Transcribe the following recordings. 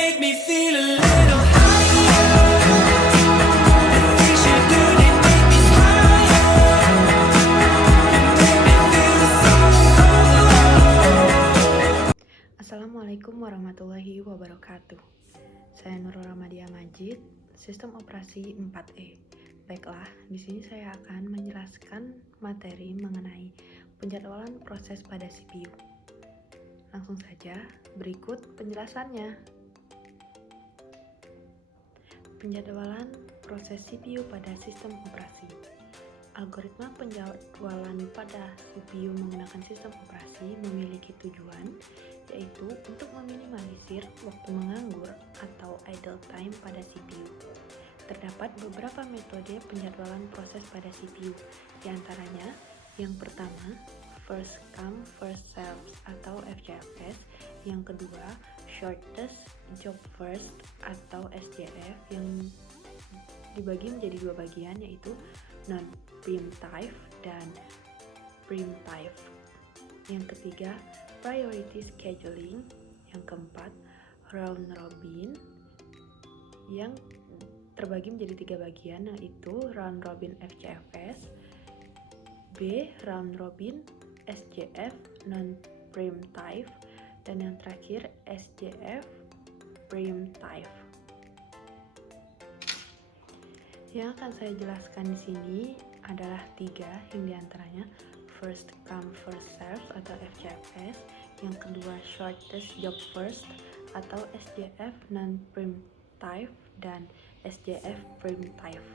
make me feel a little higher. The things you do, they make me smile. Make me feel so Assalamualaikum warahmatullahi wabarakatuh. Saya Nurul Ramadia Majid, Sistem Operasi 4E. Baiklah, di sini saya akan menjelaskan materi mengenai penjadwalan proses pada CPU. Langsung saja, berikut penjelasannya. Penjadwalan proses CPU pada sistem operasi. Algoritma penjadwalan pada CPU menggunakan sistem operasi memiliki tujuan, yaitu untuk meminimalisir waktu menganggur atau idle time pada CPU. Terdapat beberapa metode penjadwalan proses pada CPU, diantaranya yang pertama, first come first served atau FCFS, yang kedua, shortest job first atau SJF, yang dibagi menjadi dua bagian, yaitu non-preemptive dan preemptive. Yang ketiga, priority scheduling. Yang keempat, round robin, yang terbagi menjadi tiga bagian, yaitu round robin FCFS, B round robin SJF non-preemptive, dan yang terakhir SJF preemptive. Yang akan saya jelaskan di sini adalah tiga, yang diantaranya first come first serve atau FCFS, yang kedua shortest job first atau SJF non-preemptive, dan SJF preemptive.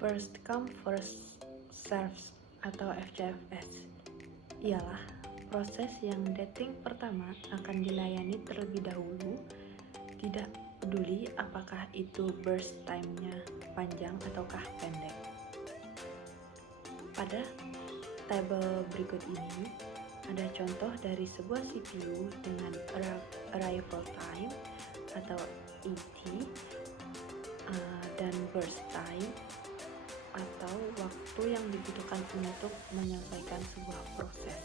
First come first serve atau FCFS ialah proses yang dating pertama akan dilayani terlebih dahulu, tidak peduli apakah itu burst time-nya panjang ataukah pendek. Pada tabel berikut ini ada contoh dari sebuah CPU dengan arrival time atau ET dan burst time atau waktu yang dibutuhkan untuk menyelesaikan sebuah proses.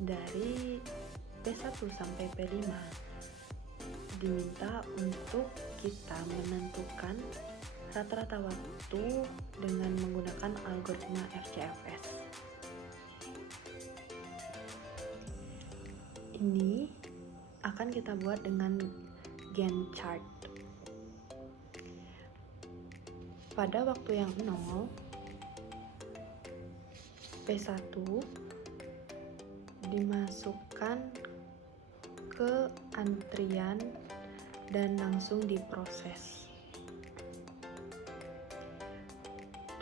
Dari P1 sampai P5 diminta untuk kita menentukan rata-rata waktu dengan menggunakan algoritma FCFS. Ini akan kita buat dengan Gantt chart. Pada waktu yang 0, P1 dimasukkan ke antrian dan langsung diproses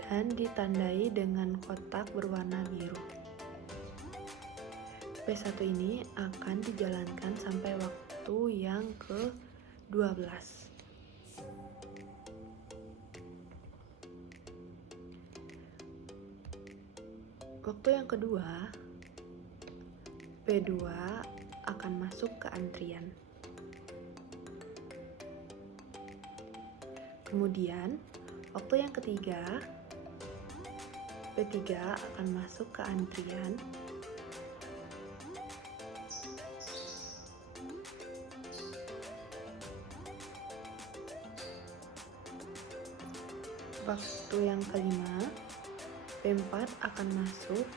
dan ditandai dengan kotak berwarna biru. P1 ini akan dijalankan sampai waktu yang ke-12. Waktu yang kedua, P2 akan masuk ke antrian. Kemudian, waktu yang ketiga, P3 akan masuk ke antrian. Waktu yang kelima, P4 akan masuk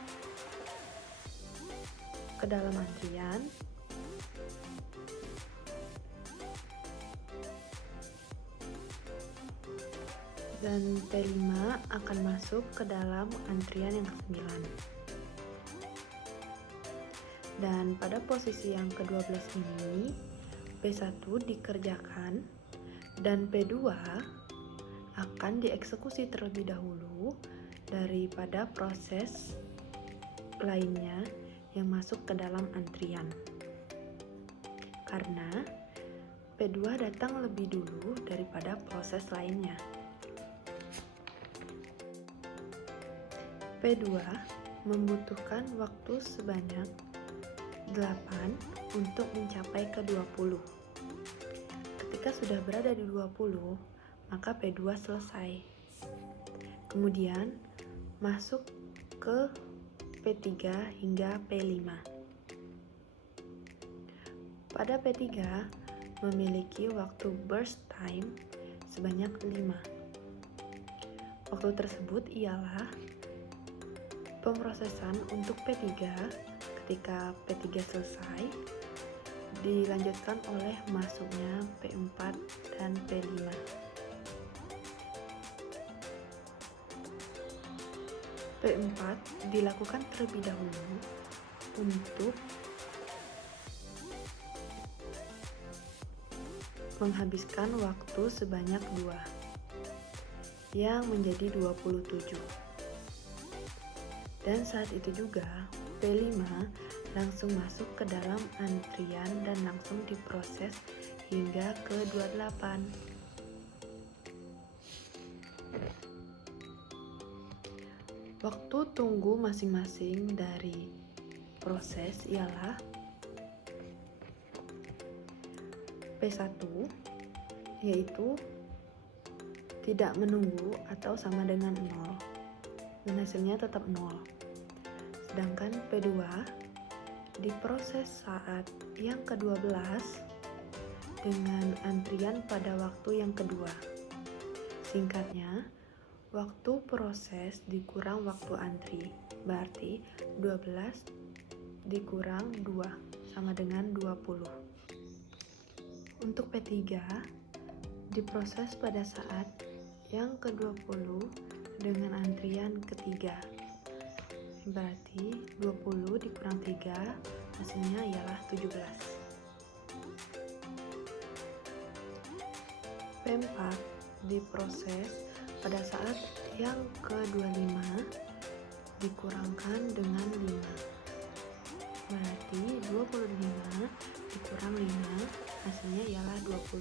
ke dalam antrian. Dan P5 akan masuk ke dalam antrian yang ke-9. Dan pada posisi yang ke-12 ini, P1 dikerjakan dan P2 akan dieksekusi terlebih dahulu daripada proses lainnya yang masuk ke dalam antrian. Karena P2 datang lebih dulu daripada proses lainnya. P2 membutuhkan waktu sebanyak 8 untuk mencapai ke 20. Ketika sudah berada di 20, maka P2 selesai. Kemudian masuk ke P3 hingga P5. pada P3 memiliki waktu burst time sebanyak 5. Waktu tersebut ialah pemrosesan untuk P3 ketika P3 selesai dilanjutkan oleh masuknya P4 dan P5. P4 dilakukan terlebih dahulu untuk menghabiskan waktu sebanyak 2 yang menjadi 27. Dan saat itu juga P5 langsung masuk ke dalam antrian dan langsung diproses hingga ke 28. Waktu tunggu masing-masing dari proses ialah P1 yaitu tidak menunggu atau sama dengan 0 dan hasilnya tetap 0. Sedangkan P2 diproses saat yang ke-12 dengan antrian pada waktu yang kedua. Singkatnya, waktu proses dikurang waktu antri, berarti 12 dikurang 2 sama dengan 20. Untuk P3 diproses pada saat yang ke-20 dengan antrian ketiga, berarti 20 dikurang 3 hasilnya ialah 17. P4 diproses pada saat yang ke-25 dikurangkan dengan 5, berarti 25 dikurang 5 hasilnya ialah 20.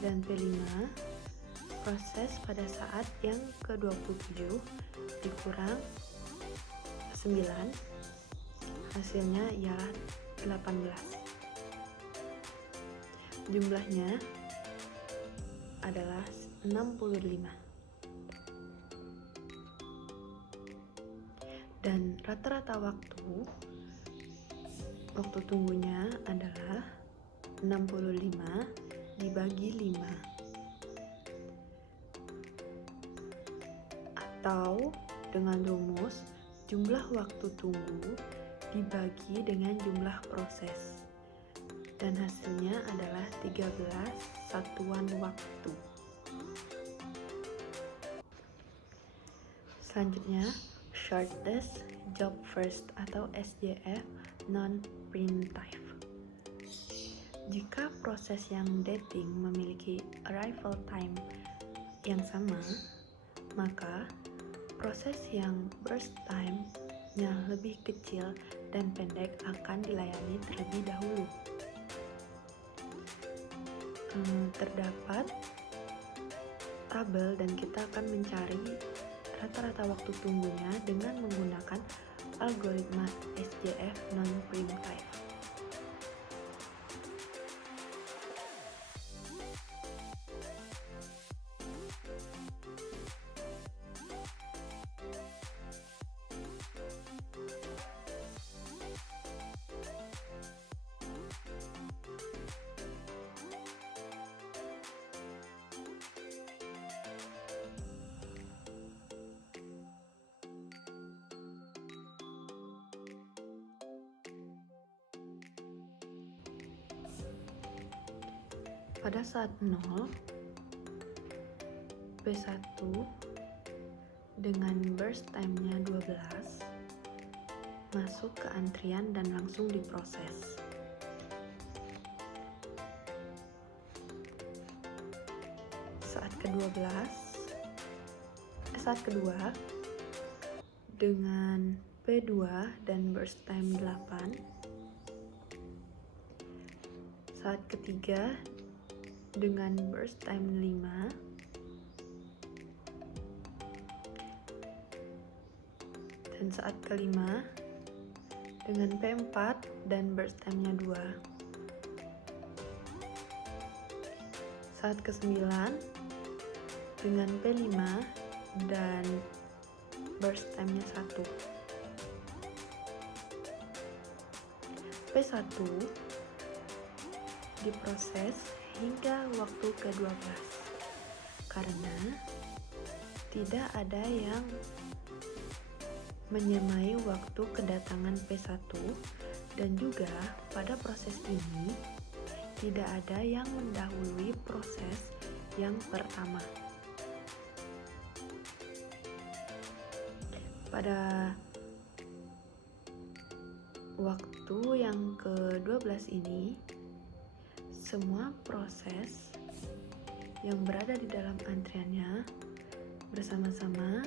Dan P5 proses pada saat yang ke-27 dikurang 9 hasilnya ialah 18. Jumlahnya adalah 65. Dan rata-rata waktu tunggunya adalah 65 dibagi 5, atau dengan rumus jumlah waktu tunggu dibagi dengan jumlah proses, dan hasilnya adalah 13 satuan waktu. Selanjutnya, shortest job first atau SJF non-preemptive. Jika proses yang dating memiliki arrival time yang sama, maka proses yang burst time-nya lebih kecil dan pendek akan dilayani terlebih dahulu. Terdapat tabel dan kita akan mencari rata-rata waktu tunggunya dengan menggunakan algoritma SJF non-preemptive. Pada saat 0, P1 dengan burst time-nya 12 masuk ke antrian dan langsung diproses. Saat kedua dengan P2 dan burst time 8. Saat ketiga dengan burst time 5, dan saat kelima dengan P4 dan burst time-nya 2. Saat ke-9 dengan P5 dan burst time-nya 1. P1 diproses hingga waktu ke-12 karena tidak ada yang menyamai waktu kedatangan P1 dan juga pada proses ini tidak ada yang mendahului proses yang pertama. Pada waktu yang ke-12 ini, semua proses yang berada di dalam antriannya bersama-sama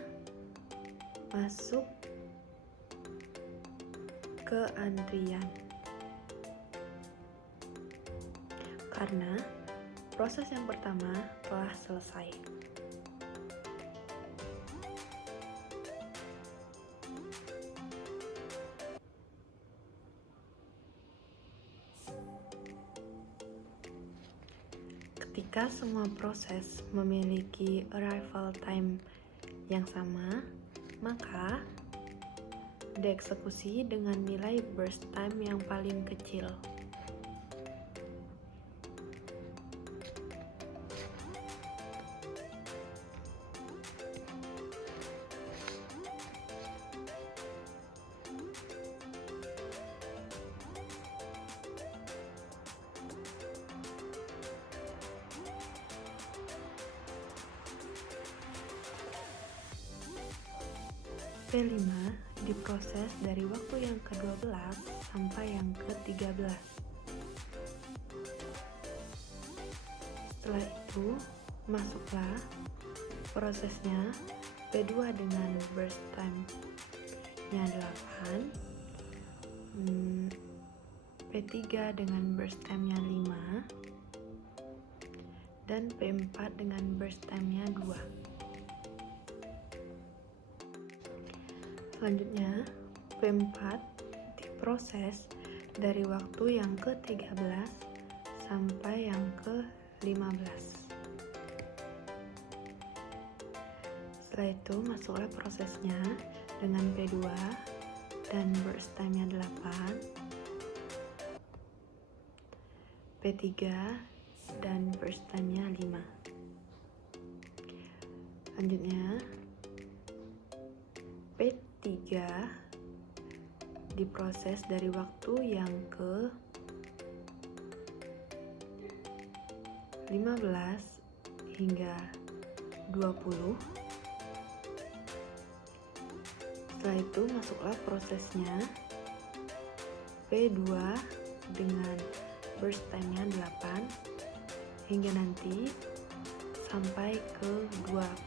masuk ke antrian. Karena proses yang pertama telah selesai. Ketika semua proses memiliki arrival time yang sama, maka dieksekusi dengan nilai burst time yang paling kecil. P5 diproses dari waktu yang ke-12 sampai yang ke-13. Setelah itu, masuklah prosesnya P2 dengan burst time-nya 8, P3 dengan burst time-nya 5, dan P4 dengan burst time-nya 2. Selanjutnya, P4 diproses dari waktu yang ke-13 sampai yang ke-15. Setelah itu, masuklah prosesnya dengan P2 dan burst time-nya 8, P3 dan burst time-nya 5. Selanjutnya, P3 diproses dari waktu yang ke-15 hingga 20. Setelah itu masuklah prosesnya P2 dengan burst time-nya 8 hingga nanti sampai ke 28.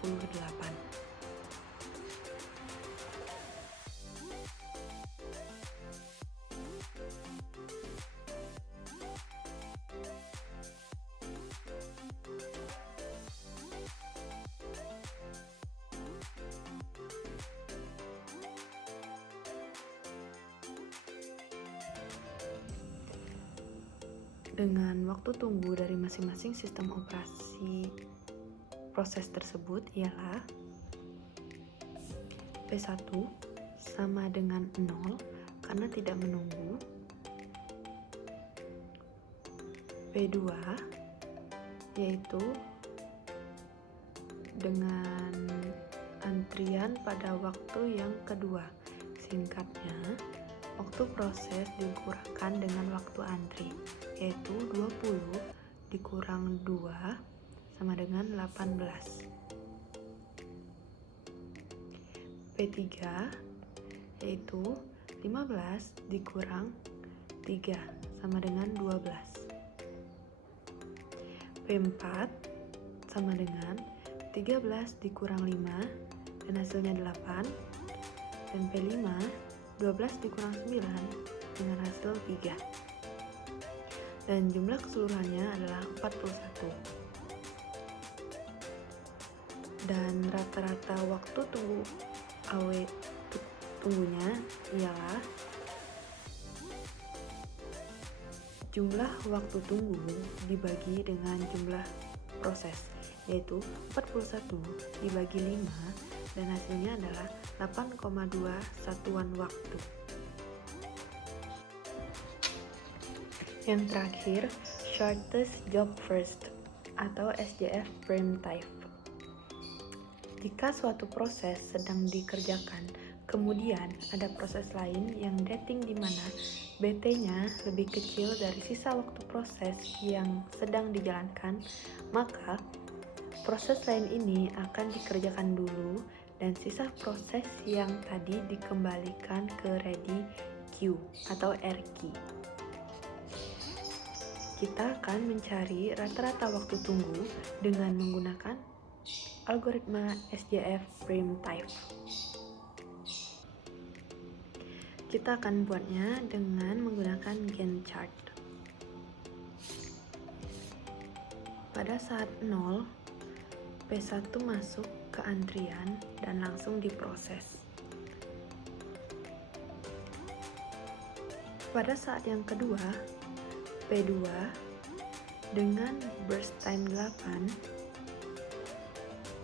Dengan waktu tunggu dari masing-masing sistem operasi proses tersebut ialah P1 sama dengan 0 karena tidak menunggu, P2 yaitu dengan antrian pada waktu yang kedua. Singkatnya, waktu proses dikurangkan dengan waktu antri, yaitu 20 dikurang 2 sama dengan 18. P3 yaitu 15 dikurang 3 sama dengan 12. P4 sama dengan 13 dikurang 5 dan hasilnya 8. Dan P5 12 dikurang 9 dengan hasil 3. Dan jumlah keseluruhannya adalah 41. Dan rata-rata waktu tunggu tunggunya ialah jumlah waktu tunggu dibagi dengan jumlah proses, yaitu 41 dibagi 5 dan hasilnya adalah 8,2 satuan waktu. Yang terakhir, shortest job first atau SJF primitive. Jika suatu proses sedang dikerjakan, kemudian ada proses lain yang dating di mana BT-nya lebih kecil dari sisa waktu proses yang sedang dijalankan, maka proses lain ini akan dikerjakan dulu dan sisa proses yang tadi dikembalikan ke ready queue atau RQ. Kita akan mencari rata-rata waktu tunggu dengan menggunakan algoritma SJF primitive. Kita akan buatnya dengan menggunakan Gantt chart. Pada saat 0, P1 masuk ke antrian dan langsung diproses. Pada saat yang kedua, P2 dengan burst time 8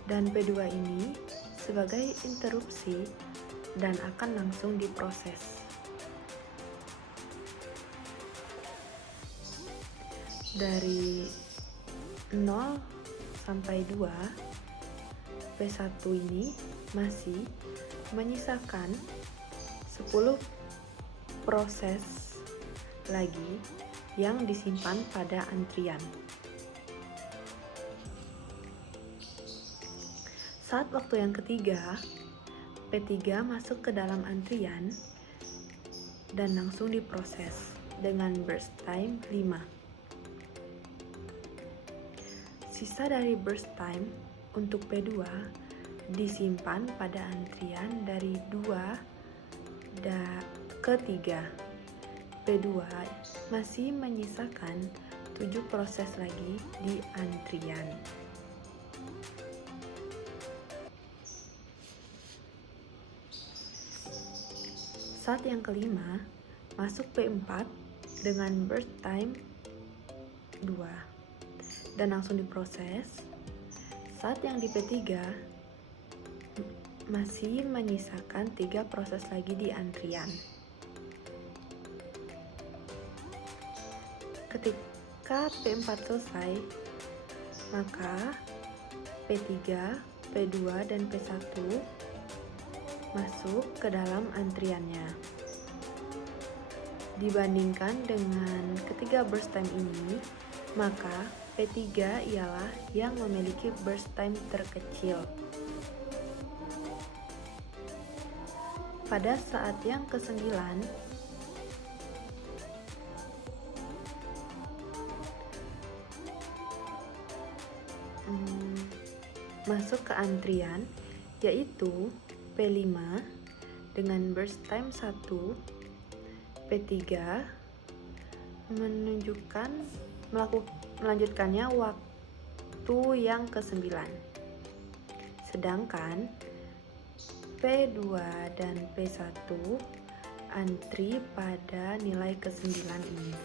dan P2 ini sebagai interupsi dan akan langsung diproses. Dari 0 sampai 2, P1 ini masih menyisakan 10 proses lagi yang disimpan pada antrian. Saat waktu yang ketiga, P3 masuk ke dalam antrian dan langsung diproses dengan burst time 5. Sisa dari burst time untuk P2 disimpan pada antrian dari 2 ke 3. P2 masih menyisakan 7 proses lagi di antrian. Saat yang kelima, masuk P4 dengan burst time 2 dan langsung diproses. Saat yang di P3 masih menyisakan 3 proses lagi di antrian. Ketika P4 selesai, maka P3, P2, dan P1 masuk ke dalam antriannya. Dibandingkan dengan ketiga burst time ini, maka P3 ialah yang memiliki burst time terkecil. Pada saat yang ke-9, masuk ke antrian, yaitu P5 dengan burst time 1, P3 melanjutkannya waktu yang ke-9. Sedangkan P2 dan P1 antri pada nilai ke-9 ini.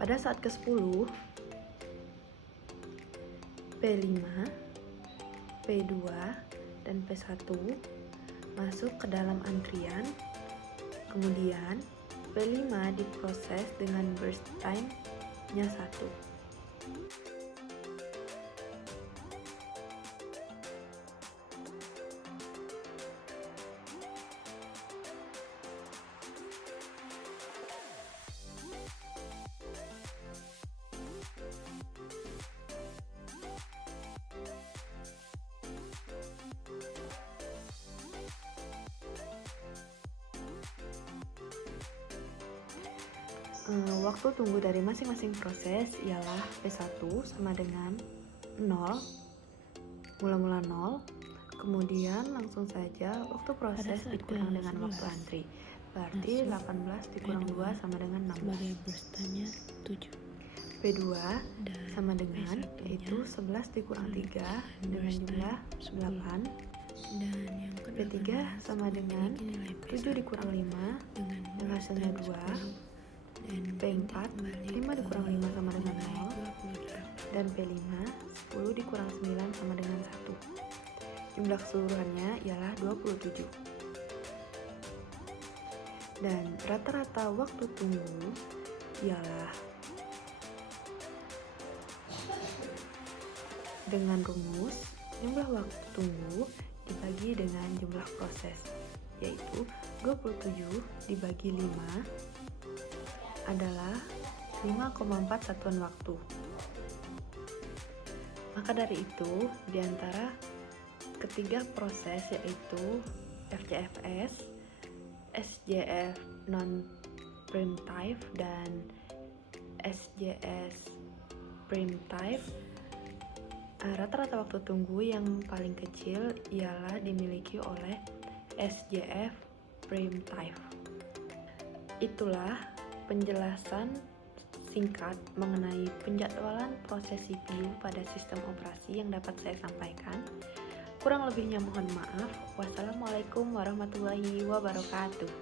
Pada saat ke-10, P5, P2, dan P1 masuk ke dalam antrian, kemudian P5 diproses dengan burst time-nya 1. Waktu tunggu dari masing-masing proses ialah P1 sama dengan 0, mula-mula 0, kemudian langsung saja waktu proses dikurang dengan waktu antri, berarti 18 dikurang 2 sama dengan 16. Sebagai burst time-nya 7. P2 sama dengan, yaitu 11 dikurang 3 dengan jumlah 8, Dan yang P3 sama dengan 7 dikurang 5 dengan yang hasilnya 2. dan P4 5 dikurang 5 sama dengan 0. 28. Dan P5 10 dikurang 9 sama dengan 1. Jumlah keseluruhannya ialah 27. Dan rata-rata waktu tunggu ialah dengan rumus jumlah waktu tunggu dibagi dengan jumlah proses, yaitu 27 dibagi 5 adalah 5,4 satuan waktu. Maka dari itu, di antara ketiga proses yaitu FCFS, SJF non-primitive, dan SJS primitive, rata-rata waktu tunggu yang paling kecil ialah dimiliki oleh SJF primitive. Itulah penjelasan singkat mengenai penjadwalan proses CPU pada sistem operasi yang dapat saya sampaikan. Kurang lebihnya mohon maaf. Wassalamualaikum warahmatullahi wabarakatuh.